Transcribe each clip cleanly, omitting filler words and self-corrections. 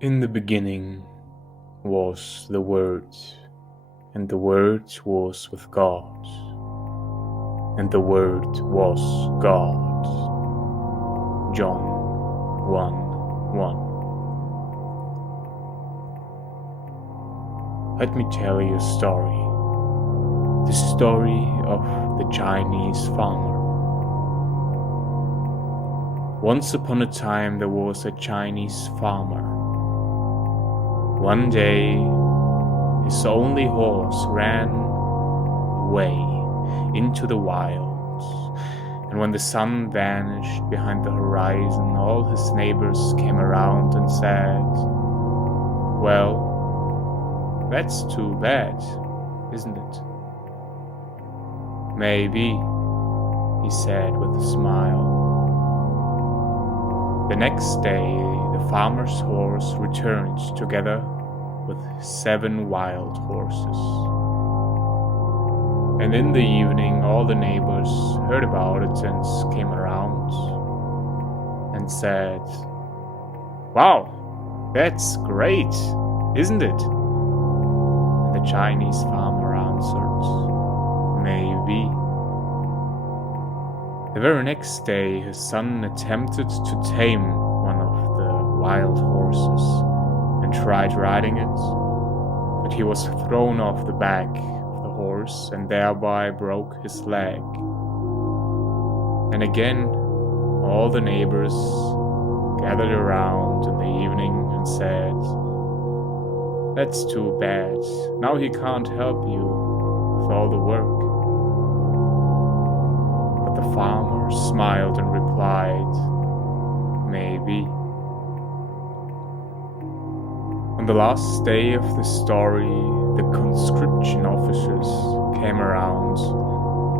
In the beginning was the Word, and the Word was with God, and the Word was God. John 1:1. Let me tell you a story. The story of the Chinese farmer. Once upon a time there was a Chinese farmer. One day, his only horse ran away into the wilds, and when the sun vanished behind the horizon, all his neighbors came around and said, "Well, that's too bad, isn't it?" "Maybe," he said with a smile. The next day, the farmer's horse returned together with 7 wild horses. And in the evening, all the neighbors heard about it and came around and said, "Wow, that's great, isn't it?" And the Chinese farmer answered, "Maybe." The very next day, his son attempted to tame one of the wild horses and tried riding it, but he was thrown off the back of the horse and thereby broke his leg. And again, all the neighbors gathered around in the evening and said, "That's too bad. Now he can't help you with all the work." But the farmer smiled and replied, "Maybe." On the last day of the story, the conscription officers came around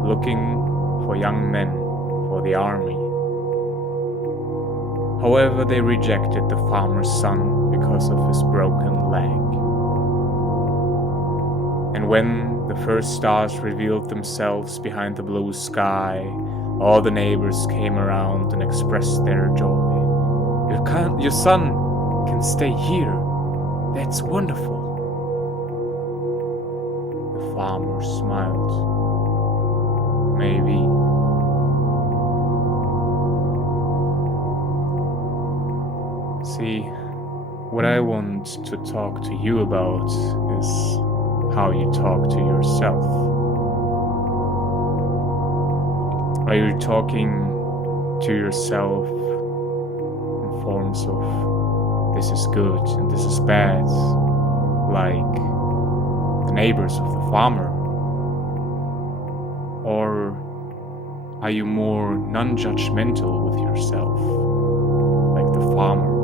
looking for young men for the army. However, they rejected the farmer's son because of his broken leg. And when the first stars revealed themselves behind the blue sky, all the neighbors came around and expressed their joy. Your son can stay here. That's wonderful." The farmer smiled. "Maybe." See, what I want to talk to you about is how you talk to yourself. Are you talking to yourself in forms of this is good and this is bad, like the neighbors of the farmer? Or are you more non-judgmental with yourself, like the farmer,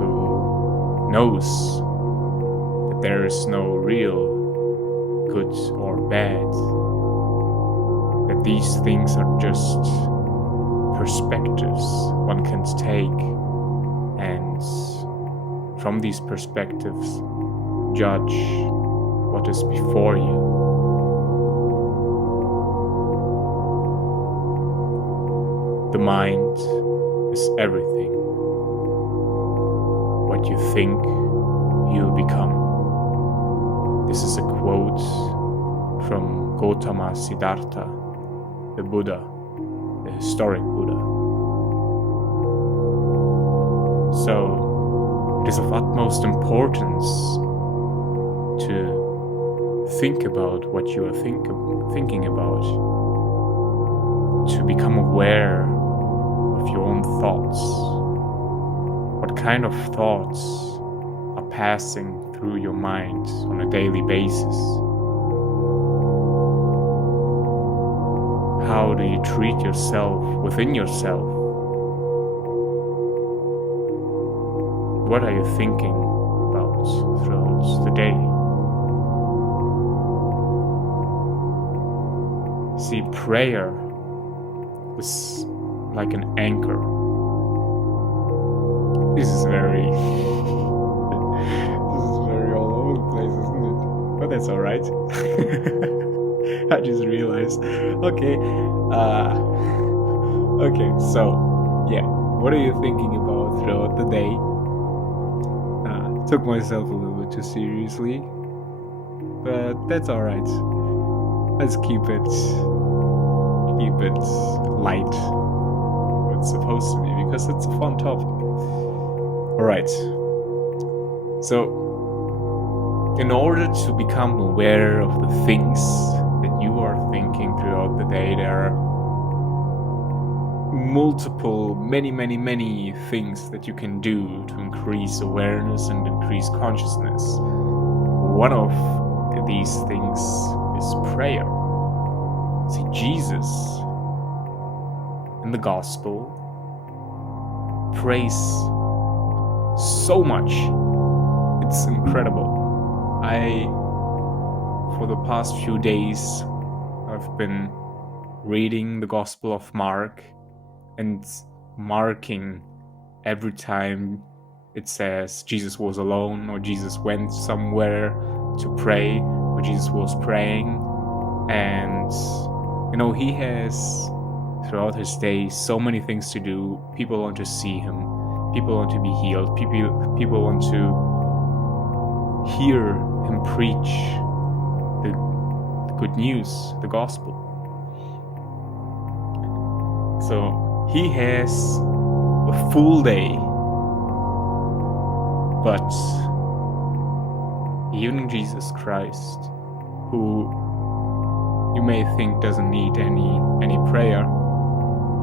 who knows that there is no real good or bad, that these things are just perspectives one can take, and from these perspectives judge what is before you? The mind is everything. What you think, you become. This is a quote from Gautama Siddhartha, the Buddha, the historic Buddha. So, it is of utmost importance to think about what you are thinking about, to become aware of your own thoughts. What kind of thoughts are passing through your mind on a daily basis? How do you treat yourself within yourself? What are you thinking about throughout the day? See, prayer is like an anchor. This is very all over the place, isn't it? But that's all right. I just realized. Okay. So yeah, what are you thinking about throughout the day? Took myself a little bit too seriously, but that's alright. Let's keep it light, what it's supposed to be, because it's a fun topic. Alright, so in order to become aware of the things that you are thinking throughout the day, there are multiple, many things that you can do to increase awareness and increase consciousness. One of these things is prayer. See, Jesus in the gospel prays so much. It's incredible. For the past few days, I've been reading the Gospel of Mark and marking every time it says Jesus was alone, or Jesus went somewhere to pray, or Jesus was praying. And he has, throughout his day, so many things to do. People want to see him, people want to be healed, people want to hear him preach the good news, the gospel. So he has a full day, but even Jesus Christ, who you may think doesn't need any prayer,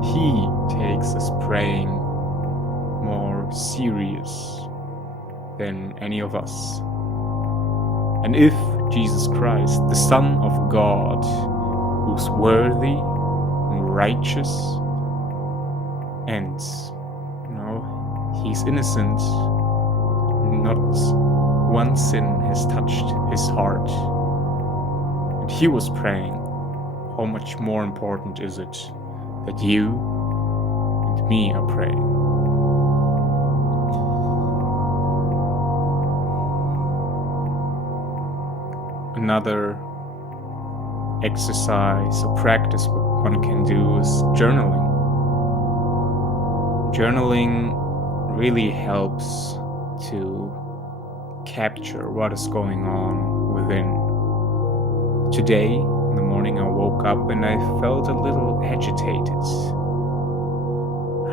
he takes his praying more serious than any of us. And if Jesus Christ, the Son of God, who's worthy and righteous, and he's innocent, not one sin has touched his heart, and he was praying, how much more important is it that you and me are praying? Another exercise or practice one can do is journaling. Journaling really helps to capture what is going on within. Today, in the morning, I woke up and I felt a little agitated.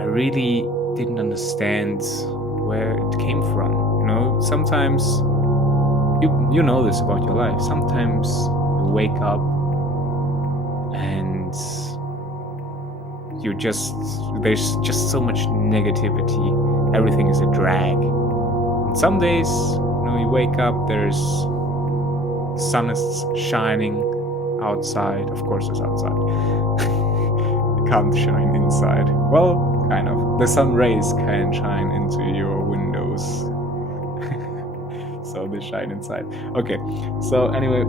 I really didn't understand where it came from. Sometimes you know this about your life. Sometimes you wake up and there's just so much negativity. Everything is a drag. And some days, you wake up, the sun is shining outside. Of course it's outside. It can't shine inside. Well, kind of. The sun rays can shine into your windows. So they shine inside. Okay, so anyway,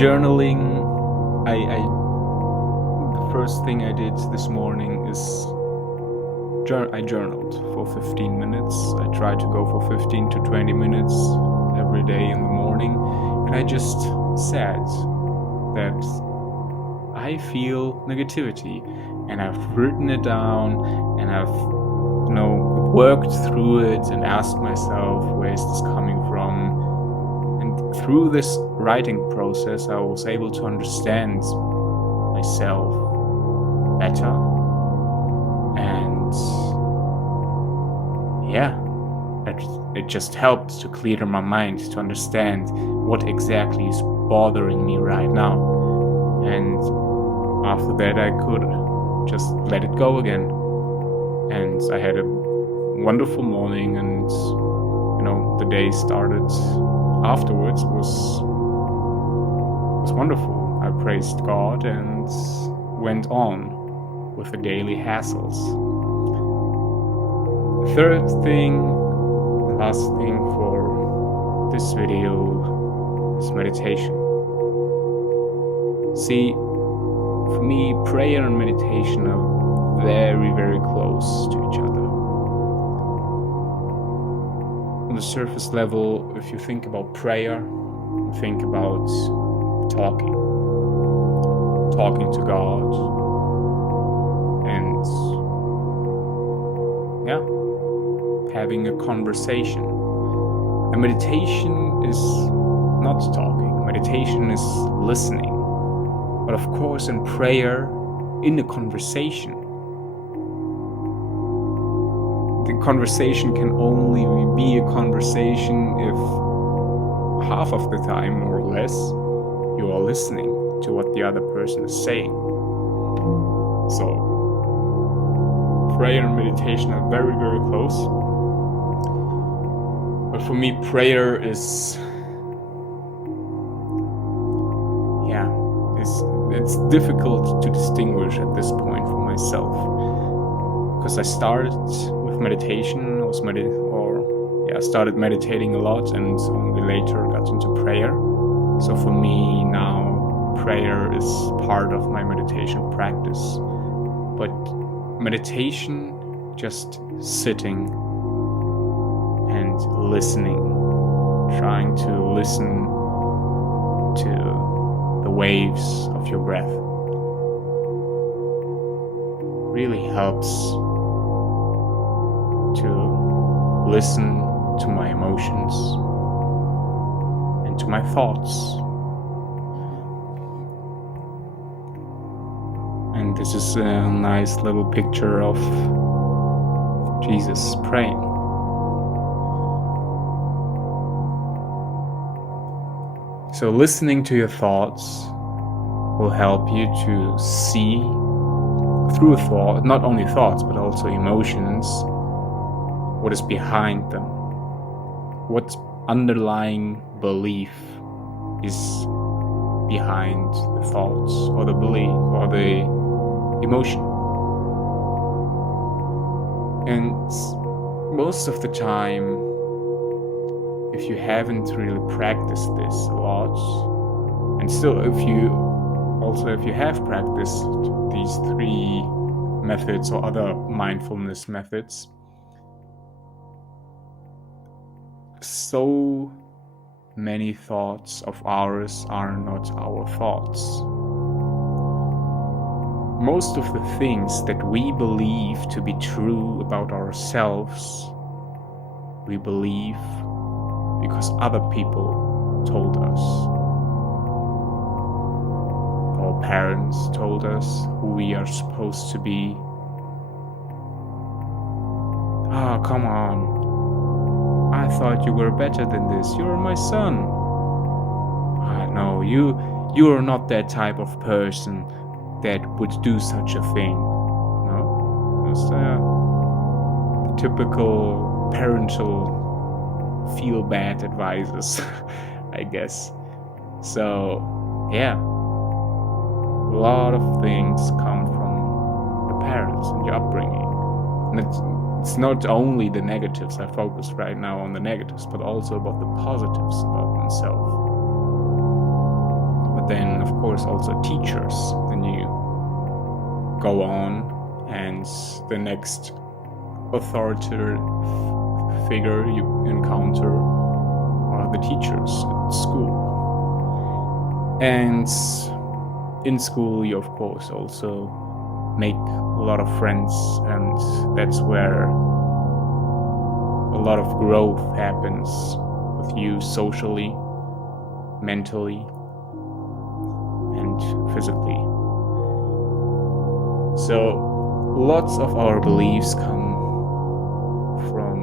journaling. The first thing I did this morning is I journaled for 15 minutes. I tried to go for 15 to 20 minutes every day in the morning, and I just said that I feel negativity, and I've written it down, and I've worked through it and asked myself, where is this coming from? And through this writing process, I was able to understand myself better, and it just helped to clear my mind, to understand what exactly is bothering me right now. And after that, I could just let it go again. And I had a wonderful morning, and the day started afterwards was wonderful. I praised God and went on with the daily hassles. Third thing, the last thing for this video is meditation. See, for me, prayer and meditation are very close to each other. On the surface level, if you think about prayer, you think about talking to God, and having a conversation. And meditation is not talking, meditation is listening. But of course, in prayer, in a conversation, the conversation can only be a conversation if half of the time, more or less, you are listening to what the other person is saying. So, prayer and meditation are very, very close. But for me, prayer is, it's difficult to distinguish at this point for myself. Because I started with meditation, I started meditating a lot and only later got into prayer. So for me now, prayer is part of my meditation practice. But meditation, just sitting and listening, trying to listen to the waves of your breath, really helps to listen to my emotions and to my thoughts. And this is a nice little picture of Jesus praying. So listening to your thoughts will help you to see through thought, not only thoughts, but also emotions, what is behind them, what underlying belief is behind the thoughts or the belief or the emotion. And most of the time, if you haven't really practiced this a lot, and still if you have practiced these 3 methods or other mindfulness methods, so many thoughts of ours are not our thoughts. Most of the things that we believe to be true about ourselves, we believe because other people told us. Our parents told us who we are supposed to be. Come on. I thought you were better than this. You're my son. No, you are not that type of person that would do such a thing. No? It's the typical parental feel bad advices, I guess. So, a lot of things come from the parents and the upbringing. And it's not only the negatives. I focus right now on the negatives, but also about the positives about oneself. But then, of course, also teachers. Then you go on, and the next authoritative figure you encounter are the teachers at school. And in school, you, of course, also make a lot of friends, and that's where a lot of growth happens with you socially, mentally, and physically. So lots of our beliefs come from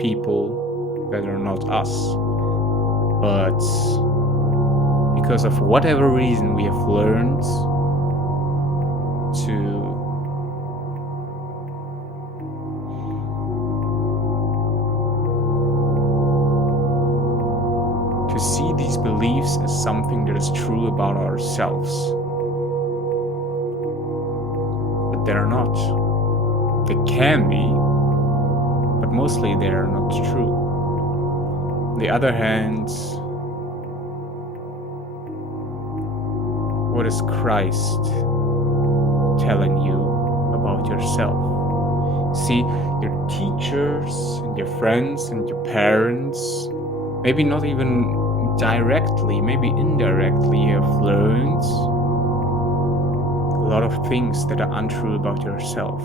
people that are not us, but because of whatever reason we have learned to see these beliefs as something that is true about ourselves. But they're not. They can be, but mostly they are not true. On the other hand, what is Christ telling you about yourself? See, your teachers and your friends and your parents, maybe not even directly, maybe indirectly, you have learned a lot of things that are untrue about yourself.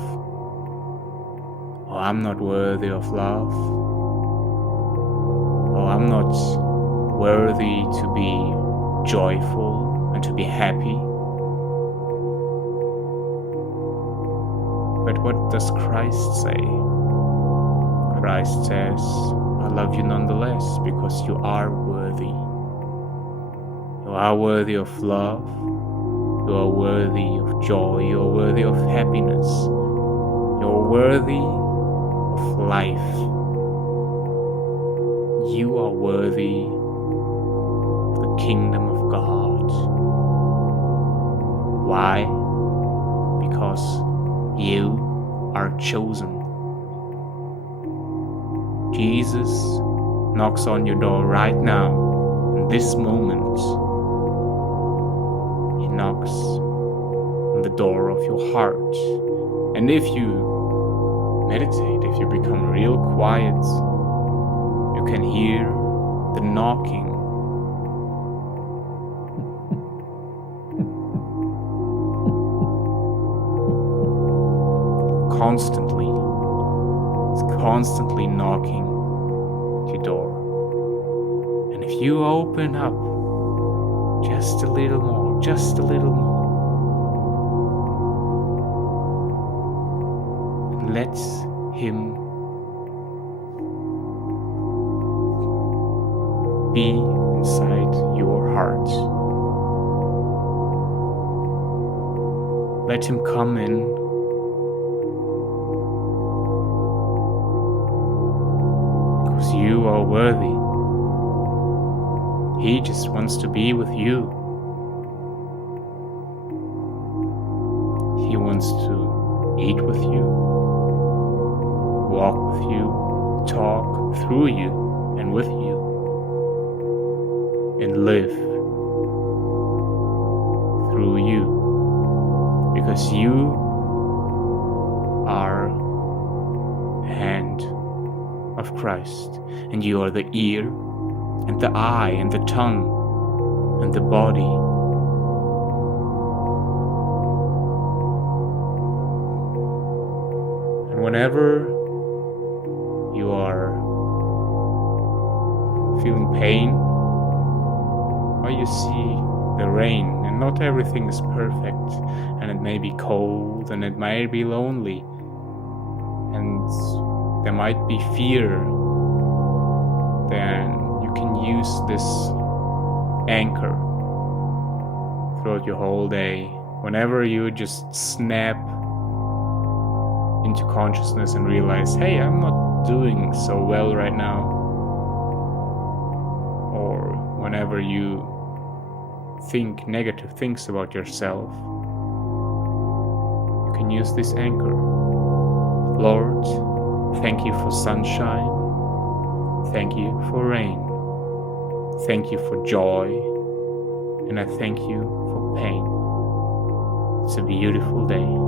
Oh, I'm not worthy of love. Oh, I'm not worthy to be joyful and to be happy. But what does Christ say? Christ says, I love you nonetheless because you are worthy. You are worthy of love. You are worthy of joy. You are worthy of happiness. You are worthy of life. You are worthy of the kingdom of God. Why? Because you are chosen. Jesus knocks on your door right now, in this moment. He knocks on the door of your heart. And if you meditate, if you become real quiet, you can hear the knocking. It's constantly knocking at your door. And if you open up just a little more, and let him be inside your heart. Let him come in. Because you are worthy. He just wants to be with you. He wants to eat with you, walk with you, talk through you and with you, and live through you. Because you are the hand of Christ, and you are the ear and the eye and the tongue and the body. And whenever you are feeling pain, or you see the rain, and not everything is perfect, and it may be cold, and it might be lonely, and there might be fear, then you can use this anchor throughout your whole day. Whenever you just snap into consciousness and realize, hey, I'm not doing so well right now, or whenever you think negative things about yourself, you can use this anchor. Lord, thank you for sunshine. Thank you for rain. Thank you for joy. And I thank you for pain. It's a beautiful day.